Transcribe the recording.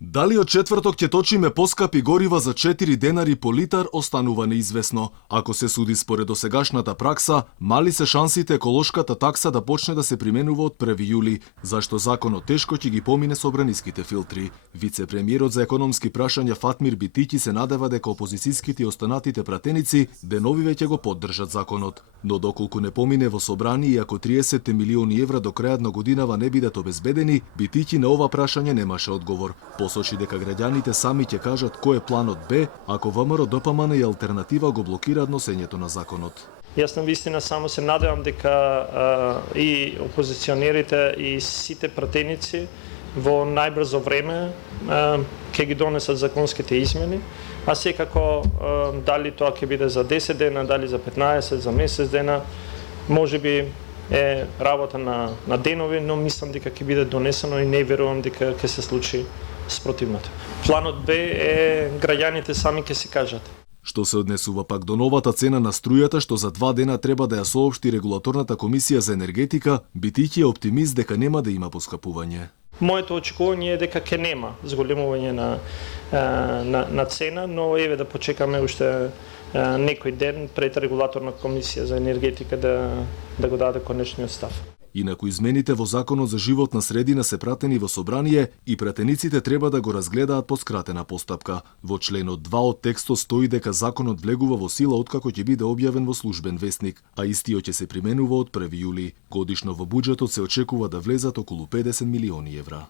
Дали од четврток ќе точиме поскапи горива за 4 денари по литар останува неизвестно. Ако се суди според досегашната пракса, мали се шансите еколошката такса да почне да се применува од 1 јули, зашто законот тешко ќе ги помине собраниските филтри. Вице-премиерот за економски прашања Фатмир Битиќи се надева дека опозицијските и останатите пратеници деновиве ќе го поддржат законот. Но доколку не помине во собрание и ако 30 милиони евра до крајот на годинава не бидат обезбедени, Битиќи на ова прашање немаше одговор. Посочи дека граѓаните сами ќе кажат кој е планот Б, ако ВМРО, ДПМН и Алтернатива го блокираат носењето на законот. Јас на вистина само се надевам дека и опозиционерите и сите пратеници во најбрзо време ќе ги донесат законските измени, а секако дали тоа ќе биде за 10 дена, дали за 15, за месец дена, можеби е работа на денови, но мислам дека ќе биде донесено и не верувам дека ќе се случи спротивното. Планот Б е граѓаните сами ќе се кажат. Што се однесува пак до новата цена на струјата што за 2 дена треба да ја соопшти регулаторната комисија за енергетика, Битиќи е оптимист дека нема да има поскапување. Моето очекување е дека ќе нема зголемување на цена, но еве да почекаме уште некој ден пред регулаторна комисија за енергетика да го даде конечниот став. Инаку измените во Законот за животна средина се пратени во собрание и пратениците треба да го разгледаат по скратена постапка. Во членот 2 од текстот стои дека законот влегува во сила откако ќе биде објавен во службен весник, а истиот ќе се применува од 1 јули. Годишно во буџетот се очекува да влезат околу 50 милиони евра.